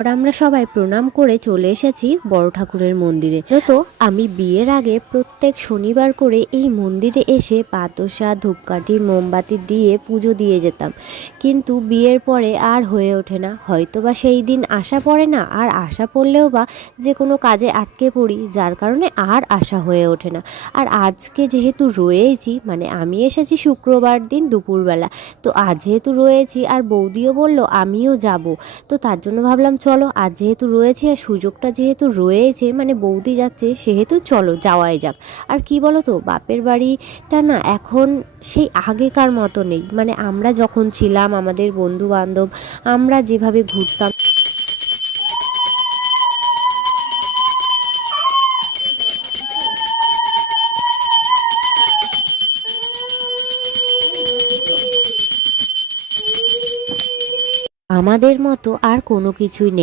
আর আমরা সবাই প্রণাম করে চলে এসেছি বড় ঠাকুরের মন্দিরে। তো আমি বিয়ের আগে প্রত্যেক শনিবার করে এই মন্দিরে এসে বাতাসা, ধূপকাঠি, মোমবাতি দিয়ে পুজো দিয়ে যেতাম, কিন্তু বিয়ের পরে আর হয়ে ওঠে না। হয়তো বা সেই দিন আসা পড়ে না, আর আসা পড়লেও বা যে কোনো কাজে আটকে পড়ি, যার কারণে আর আসা হয়ে ওঠে না। আর আজকে যেহেতু রয়েছি, মানে আমি এসেছি শুক্রবার দিন দুপুরবেলা, তো আজ যেহেতু রয়েছি আর বৌদিও বলল আমিও যাব, তো তার জন্য ভাবলাম চলো আজ যেহেতু রয়েছে আর সুযোগটা যেহেতু রয়েছে, মানে বৌদি যাচ্ছে সেহেতু চলো যাওয়াই যাক। আর কি বলো তো, বাপের বাড়িটা না এখন সেই আগেকার মতো নেই। মানে আমরা যখন ছিলাম, আমাদের বন্ধু বান্ধব, আমরা যেভাবে ঘুরতাম, আমাদের মতো আর কোনো কিছুই নেই।